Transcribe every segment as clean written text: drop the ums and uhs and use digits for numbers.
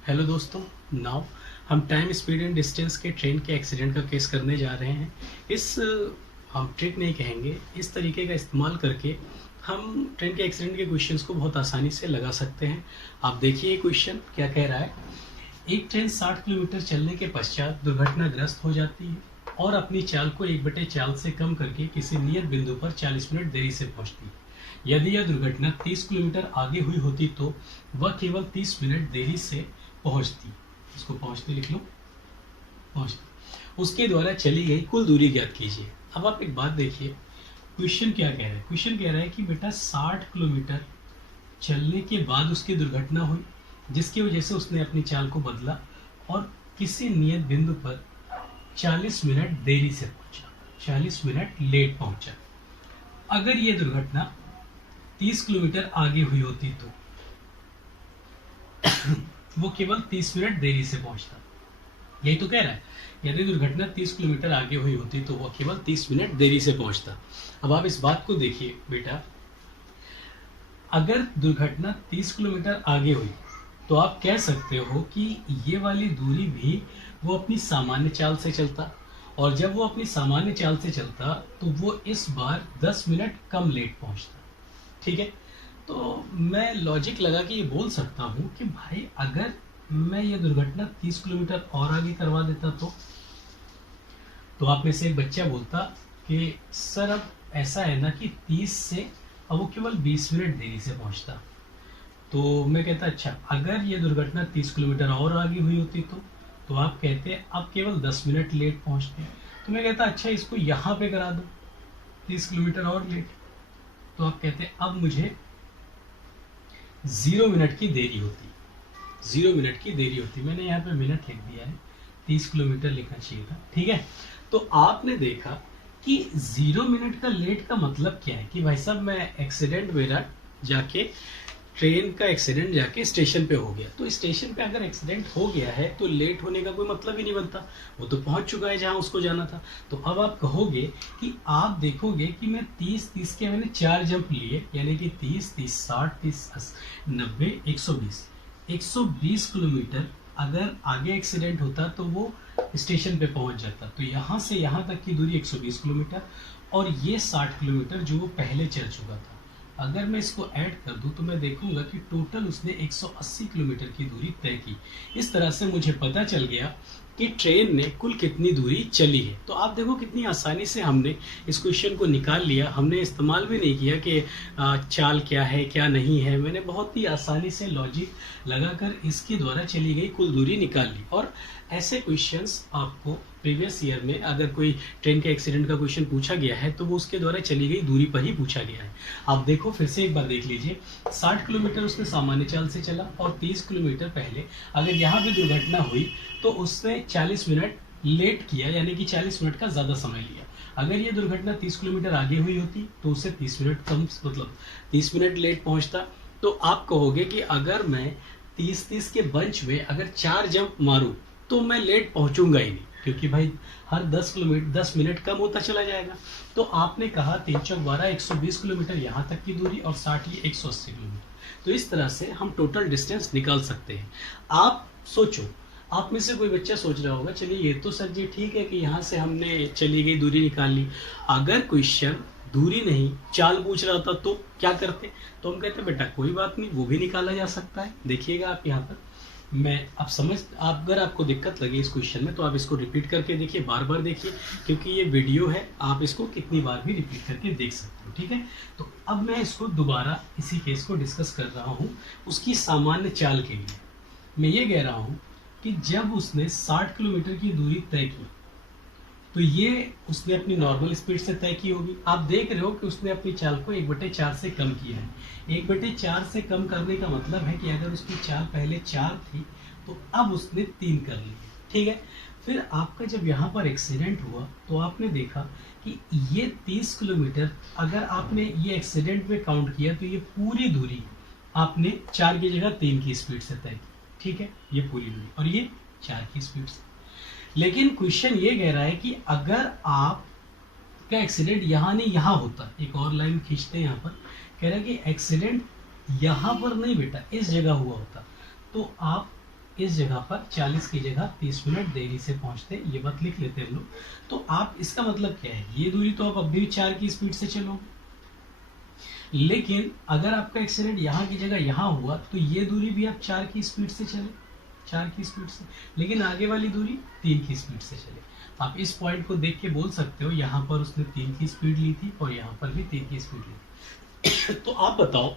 Hello दोस्तों। Now हम time speed and distance के ट्रेन के एक्सीडेंट का केस करने जा रहे हैं। इस हम ट्रिक नहीं कहेंगे, इस तरीके का इस्तेमाल करके हम ट्रेन के एक्सीडेंट के क्वेश्चंस को बहुत आसानी से लगा सकते हैं। आप देखिए क्वेश्चन क्या कह रहा है। एक ट्रेन 60 किलोमीटर चलने के पश्चात दुर्घटनाग्रस्त हो जाती है और अपनी चाल को 1/4 से कम करके किसी नियत बिंदु पर 40 मिनट देरी से पहुंचती है। यदि यह दुर्घटना 30 किलोमीटर आगे हुई होती तो वह केवल 30 मिनट देरी से पहुंचती। इसको पहुंचती लिख लो, पहुंचती। उसके द्वारा चली गई कुल दूरी ज्ञात कीजिए। अब आप एक बात देखिए, क्वेश्चन क्या कह रहा है। क्वेश्चन कह रहा है कि बेटा 60 किलोमीटर चलने के बाद उसकी दुर्घटना हुई, जिसकी वजह से उसने अपनी चाल को बदला और किसी नियत बिंदु पर 40 मिनट देरी से पहुंचा, 40 मिनट लेट पहुंचा। अगर यह दुर्घटना 30 किलोमीटर आगे हुई होती तो वो केवल 30 मिनट देरी से पहुंचता। यही तो कह रहा है, यदि दुर्घटना 30 किलोमीटर आगे हुई होती तो वो केवल 30 मिनट देरी से पहुंचता। अब आप इस बात को देखिए बेटा, अगर दुर्घटना 30 किलोमीटर आगे हुई तो आप कह सकते हो कि ये वाली दूरी भी वो अपनी सामान्य चाल से चलता, और जब वो अपनी सामान्य चाल से चलता तो वो इस बार 10 मिनट कम लेट पहुंचता। ठीक है, तो मैं लॉजिक लगा के ये बोल सकता हूँ कि भाई अगर मैं ये दुर्घटना 30 किलोमीटर और आगे करवा देता तो आप में से एक बच्चा बोलता कि सर अब ऐसा है ना कि 30 से अब वो केवल 20 मिनट देरी से पहुंचता। तो मैं कहता अच्छा, अगर ये दुर्घटना 30 किलोमीटर और आगे हुई होती तो आप कहते अब केवल 10 मिनट लेट पहुंचते। तो मैं कहता अच्छा, इसको यहाँ पे करा दो 30 किलोमीटर और लेट। तो आप कहते अब मुझे 0 मिनट की देरी होती, 0 मिनट की देरी होती। मैंने यहाँ पे मिनट लिख दिया है, 30 किलोमीटर लिखना चाहिए था। ठीक है, तो आपने देखा कि 0 मिनट का लेट का मतलब क्या है कि भाई साहब मैं एक्सीडेंट मेरा जाके ट्रेन का एक्सीडेंट जाके स्टेशन पे हो गया। तो स्टेशन पे अगर एक्सीडेंट हो गया है तो लेट होने का कोई मतलब ही नहीं बनता, वो तो पहुंच चुका है जहां उसको जाना था। तो अब आप कहोगे कि आप देखोगे कि मैं 30 के मैंने 4 जंप लिए, यानी कि 30, 60, 30, 90, 120, 120 किलोमीटर अगर आगे एक्सीडेंट होता तो वो स्टेशन पे पहुंच जाता। तो यहाँ से यहाँ तक की दूरी 120 किलोमीटर और ये 60 किलोमीटर जो वो पहले चल चुका था। अगर मैं इसको ऐड कर दूं तो मैं देखूंगा कि टोटल उसने 180 किलोमीटर की दूरी तय की। इस तरह से मुझे पता चल गया कि ट्रेन ने कुल कितनी दूरी चली है। तो आप देखो कितनी आसानी से हमने इस क्वेश्चन को निकाल लिया। हमने इस्तेमाल भी नहीं किया कि चाल क्या है क्या नहीं है, मैंने बहुत ही आसानी से लॉजिक लगाकर इसके द्वारा चली गई कुल दूरी निकाल ली। और ऐसे क्वेश्चंस आपको प्रीवियस ईयर में अगर कोई ट्रेन के एक्सीडेंट का क्वेश्चन पूछा गया है तो वो उसके द्वारा चली गई दूरी पर ही पूछा गया है। आप देखो फिर से एक बार देख लीजिए, 60 किलोमीटर उसने सामान्य चाल से चला और 30 किलोमीटर पहले अगर यहाँ पे दुर्घटना हुई तो उसने 40 मिनट लेट किया, यानी कि 40 मिनट का ज़्यादा समय लिया। अगर ये दुर्घटना 30 किलोमीटर आगे हुई होती तो उससे 30 मिनट कम, मतलब 30 मिनट लेट पहुंचता। तो आप कहोगे कि अगर मैं 30-30 के बंच में अगर 4 जंप मारूं तो मैं लेट पहुंचूंगा ही नहीं, क्योंकि भाई हर 10 मिनट कम होता चला जाएगा। तो आपने कहा 3 चौक 12, 120 किलोमीटर यहाँ तक की दूरी और 60 ये 180 किलोमीटर। तो इस तरह से हम टोटल डिस्टेंस निकाल सकते हैं। आप सोचो, आप में से कोई बच्चा सोच रहा होगा चलिए ये तो सर जी ठीक है कि यहाँ से हमने चली गई दूरी निकाल ली, अगर क्वेश्चन दूरी नहीं चाल पूछ रहा था तो क्या करते। तो हम कहते बेटा कोई बात नहीं, वो भी निकाला जा सकता है। देखिएगा आप यहाँ पर, मैं अब समझ, आप अगर आपको दिक्कत लगे इस क्वेश्चन में तो आप इसको रिपीट करके देखिए, बार बार देखिए, क्योंकि ये वीडियो है, आप इसको कितनी बार भी रिपीट करके देख सकते हो। ठीक है, तो अब मैं इसको दोबारा इसी केस को डिस्कस कर रहा हूँ उसकी सामान्य चाल के लिए। मैं ये कह रहा हूँ कि जब उसने 60 किलोमीटर की दूरी तय की तो ये उसने अपनी नॉर्मल स्पीड से तय की होगी। आप देख रहे हो कि उसने अपनी चाल को 1/4 से कम किया है। 1/4 से कम करने का मतलब है कि अगर उसकी चाल पहले 4 थी तो अब उसने 3 कर ली। ठीक है, फिर आपका जब यहाँ पर एक्सीडेंट हुआ तो आपने देखा कि ये 30 किलोमीटर अगर आपने ये एक्सीडेंट में काउंट किया तो ये पूरी दूरी आपने 4 की जगह 3 की स्पीड से तय की। ठीक है, ये पूरी दूरी और ये 4 की स्पीड से। लेकिन क्वेश्चन ये कह रहा है कि अगर आप का एक्सीडेंट यहाँ नहीं यहाँ होता, एक और लाइन खींचते हैं यहाँ पर, कह रहा है कि एक्सीडेंट यहाँ पर नहीं बेटा इस जगह हुआ होता तो आप इस जगह पर 40 की जगह 30 मिनट देरी से पहुंचते, ये बात लिख लेते हैं हम लोग। तो आप इसका मतलब क्या है, ये दूरी तो आप अभी भी 4 की स्पीड से चलोगे, लेकिन अगर आपका एक्सीडेंट यहाँ की जगह यहाँ हुआ तो ये दूरी भी आप 4 की स्पीड से चले, 4 की स्पीड से, लेकिन आगे वाली दूरी 3 की स्पीड से चले। आप इस पॉइंट को देख के बोल सकते हो यहाँ पर उसने 3 की स्पीड ली थी और यहाँ पर भी 3 की स्पीड ली थी। तो आप बताओ,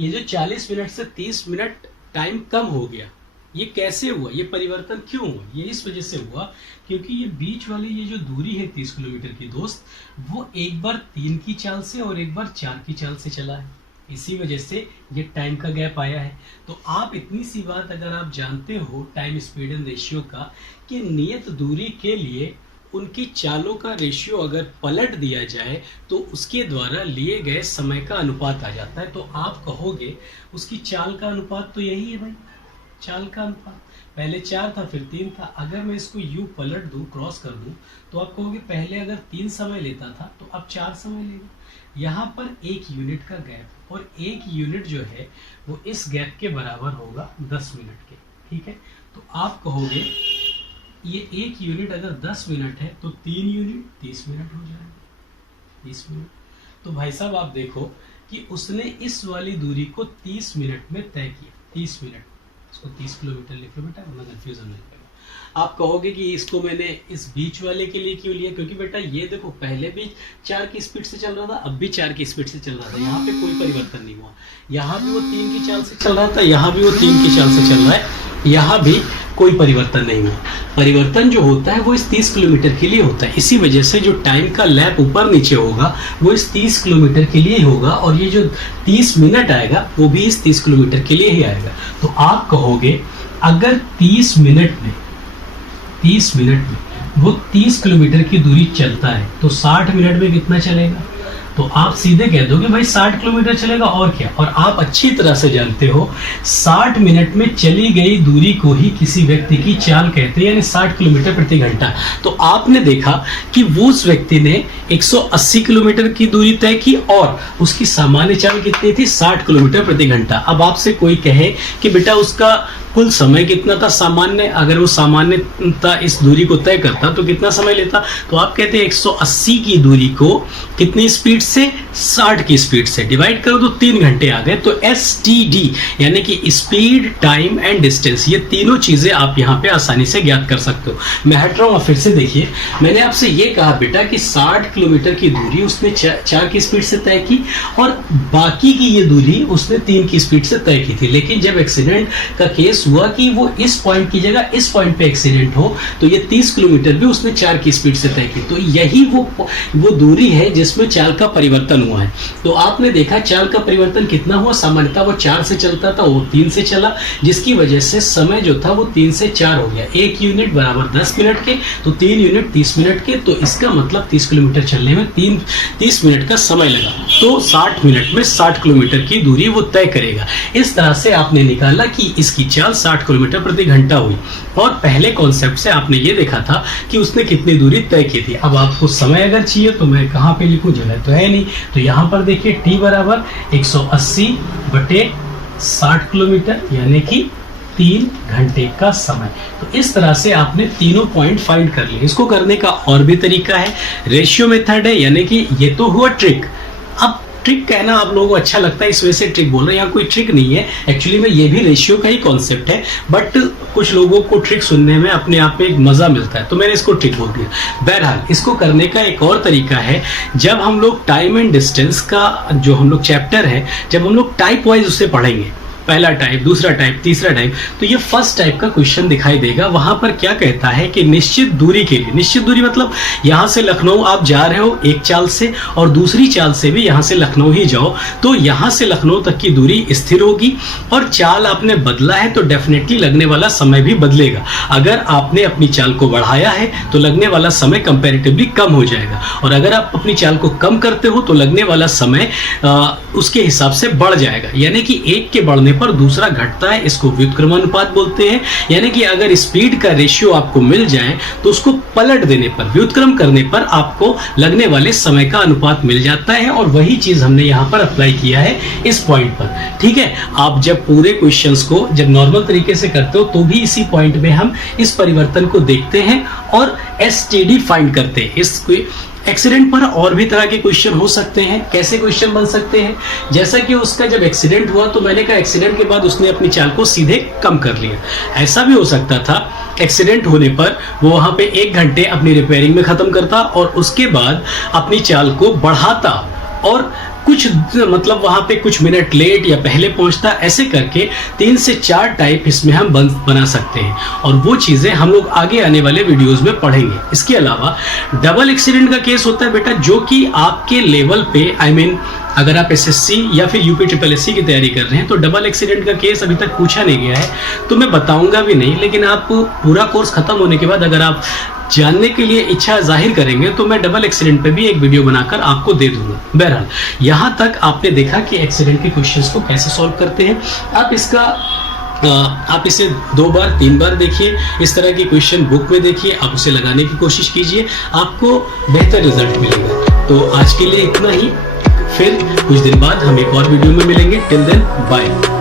ये जो 40 मिनट से 30 मिनट टाइम कम हो गया, ये कैसे हुआ, ये परिवर्तन क्यों हुआ? ये इस वजह से हुआ क्योंकि ये बीच वाली ये जो दूरी है 30 किलोमीटर की दोस्त, वो एक बार 3 की चाल से और एक बार 4 की चाल से चला है, इसी वजह से ये टाइम का गैप आया है। तो आप इतनी सी बात अगर आप जानते हो टाइम स्पीड एंड रेशियो का, कि नियत दूरी के लिए उनकी चालों का रेशियो अगर पलट दिया जाए तो उसके द्वारा लिए गए समय का अनुपात आ जाता है। तो आप कहोगे उसकी चाल का अनुपात तो यही है भाई, चाल का अनुपात पहले 4 था फिर 3 था, अगर मैं इसको यू पलट दूं, क्रॉस कर दूं, तो आप कहोगे पहले अगर 3 समय लेता था तो अब 4 समय लेगा। यहाँ पर 1 यूनिट का गैप, और 1 यूनिट जो है वो इस गैप के बराबर होगा 10 मिनट के, ठीक है। तो आप कहोगे ये 1 यूनिट अगर 10 मिनट है तो 3 यूनिट 30 मिनट हो जाएगा, 30 मिनट। तो भाई साहब आप देखो कि उसने इस वाली दूरी को 30 मिनट में तय किया, 30 मिनट, इसको 30 किलोमीटर लिखो बेटा, वरना कंफ्यूजन नहीं होगा। आप कहोगे कि इसको मैंने इस बीच वाले के लिए क्यों लिया, क्योंकि बेटा ये देखो पहले भी 4 की स्पीड से चल रहा था, अब भी 4 की स्पीड से चल रहा था, यहाँ पे कोई परिवर्तन नहीं हुआ। यहाँ भी वो 3 की चाल से चल रहा था, यहाँ भी वो 3 की चाल से चल रहा है, यहाँ भी कोई परिवर्तन नहीं हुआ। परिवर्तन जो होता है वो इस 30 किलोमीटर के लिए होता है, इसी वजह से जो टाइम का लैप ऊपर नीचे होगा वो इस 30 किलोमीटर के लिए ही होगा, और ये जो 30 मिनट आएगा वो भी इस 30 किलोमीटर के लिए ही आएगा। तो आप कहोगे अगर 30 मिनट में वो 30 किलोमीटर की दूरी चलता है तो 60 मिनट में कितना चलेगा? तो आप सीधे कह दोगे भाई 60 किलोमीटर चलेगा, और क्या। और आप अच्छी तरह से जानते हो 60 मिनट में चली गई दूरी को ही किसी व्यक्ति की चाल कहते हैं, यानी 60 किलोमीटर प्रति घंटा। तो आपने देखा कि वो उस व्यक्ति ने 180 किलोमीटर की दूरी तय की और उसकी सामान्य चाल कितनी थी? 60 किलोमीटर प्रति घंटा। अब आपसे कोई कहे कि बेटा उसका कुल समय कितना था सामान्य, अगर वो सामान्यता इस दूरी को तय करता तो कितना समय लेता? तो आप कहते हैं 180 की दूरी को कितनी स्पीड से? 60 की स्पीड से डिवाइड करो तो 3 घंटे आ गए। तो STD यानी कि स्पीड, टाइम एंड डिस्टेंस, ये तीनों चीजें आप यहाँ पे आसानी से ज्ञात कर सकते हो। मैं हट रहा हूँ, फिर से देखिए, मैंने आपसे ये कहा बेटा कि 60 किलोमीटर की दूरी उसने 4 की स्पीड से तय की और बाकी की ये दूरी उसने 3 की स्पीड से तय की थी। लेकिन जब एक्सीडेंट का केस हुआ कि वो इस पॉइंट की जगह इस पॉइंट पे एक्सीडेंट हो, तो ये 30 किलोमीटर भी उसने 4 की स्पीड से तय की। तो यही वो दूरी है जिसमें चाल का परिवर्तन हुआ है। तो आपने देखा चाल का परिवर्तन कितना हुआ? सामान्यतः वो 4 से चलता था, वो 3 से चला, जिसकी वजह से समय जो था वो 3 से 4 हो गया। 1 यूनिट बराबर 10 मिनट के, तो 3 यूनिट 30 मिनट के, तो इसका मतलब 30 किलोमीटर चलने में 30 मिनट का समय लगा। तो 60 मिनट में 60 किलोमीटर की दूरी वो तय करेगा। इस तरह से आपने निकाला कि इसकी चाल 60 किलोमीटर प्रति घंटा हुई। और पहले कॉन्सेप्ट से आपने ये देखा था कि उसने कितनी दूरी तय की थी। अब आपको समय अगर चाहिए तो मैं कहाँ पे लिखूं, जगह तो है नहीं, तो यहाँ पर देखिए t बराबर 180 बटे 60 किलोमीटर यानी कि 3 घंटे का समय। तो इस तरह से आपने तीनों पॉइंट फाइंड कर लिए। इसको करने का और भी तरीका है, रेशियो मेथड है, यानी कि ये तो हुआ ट्रिक। अब ट्रिक कहना आप लोगों को अच्छा लगता है, इस वजह से ट्रिक बोल रहे हैं, यहाँ कोई ट्रिक नहीं है। एक्चुअली में ये भी रेशियो का ही कॉन्सेप्ट है, बट कुछ लोगों को ट्रिक सुनने में अपने आप में एक मजा मिलता है, तो मैंने इसको ट्रिक बोल दिया। बहरहाल इसको करने का एक और तरीका है, जब हम लोग टाइम एंड डिस्टेंस का जो हम लोग चैप्टर है, जब हम लोग टाइप वाइज उससे पढ़ेंगे, पहला टाइप, दूसरा टाइप, तीसरा टाइप, तो ये फर्स्ट टाइप का क्वेश्चन दिखाई देगा। वहां पर क्या कहता है कि निश्चित दूरी के लिए, निश्चित दूरी मतलब यहां से लखनऊ आप जा रहे हो एक चाल से और दूसरी चाल से भी यहां से लखनऊ ही जाओ, तो यहां से लखनऊ तक की दूरी स्थिर होगी और चाल आपने बदला है तो डेफिनेटली लगने वाला समय भी बदलेगा। अगर आपने अपनी चाल को बढ़ाया है तो लगने वाला समय कंपैरेटिवली कम हो जाएगा, और अगर आप अपनी चाल को कम करते हो तो लगने वाला समय उसके हिसाब से बढ़ जाएगा। यानी कि 1 के बढ़ने पर दूसरा घटता है, इसको व्युत्क्रमानुपात बोलते हैं। यानी कि अगर स्पीड का रेशियो आपको मिल जाए तो उसको पलट देने पर, व्युत्क्रम करने पर आपको लगने वाले समय का अनुपात मिल जाता है, और वही चीज हमने यहाँ पर अप्लाई किया है इस पॉइंट पर। ठीक है, आप जब पूरे क्वेश्चंस को जब नॉर्मल तरीके से करते हो तो भी इसी पॉइंट में हम इस परिवर्तन को देखते हैं और एसटीडी फाइंड करते हैं। इस एक्सीडेंट पर और भी तरह के क्वेश्चन हो सकते हैं। कैसे क्वेश्चन बन सकते हैं? जैसा कि उसका जब एक्सीडेंट हुआ तो मैंने कहा एक्सीडेंट के बाद उसने अपनी चाल को सीधे कम कर लिया। ऐसा भी हो सकता था एक्सीडेंट होने पर वो वहां पे 1 घंटे अपनी रिपेयरिंग में खत्म करता और उसके बाद अपनी चाल को बढ़ाता और कुछ मतलब वहां पे कुछ मिनट लेट या पहले पहुंचता। ऐसे करके 3 से 4 टाइप इसमें हम बना सकते हैं, और वो चीजें हम लोग आगे आने वाले वीडियोस में पढ़ेंगे। इसके अलावा डबल एक्सीडेंट का केस होता है बेटा, जो कि आपके लेवल पे अगर आप एसएससी या फिर यूपी ट्रिपल एससी की तैयारी कर रहे हैं तो डबल एक्सीडेंट का केस अभी तक पूछा नहीं गया है, तो मैं बताऊंगा भी नहीं। लेकिन आप पूरा कोर्स खत्म होने के बाद अगर आप जानने के लिए इच्छा जाहिर करेंगे तो मैं डबल एक्सीडेंट पे भी एक वीडियो बनाकर आपको दे दूंगा। बहरहाल यहाँ तक आपने देखा कि एक्सीडेंट के क्वेश्चंस को कैसे सॉल्व करते हैं। आप इसे 2 बार 3 बार देखिए, इस तरह की क्वेश्चन बुक में देखिए, आप उसे लगाने की कोशिश कीजिए, आपको बेहतर रिजल्ट मिलेगा। तो आज के लिए इतना ही, फिर कुछ दिन बाद हम एक और वीडियो में मिलेंगे। Till then bye.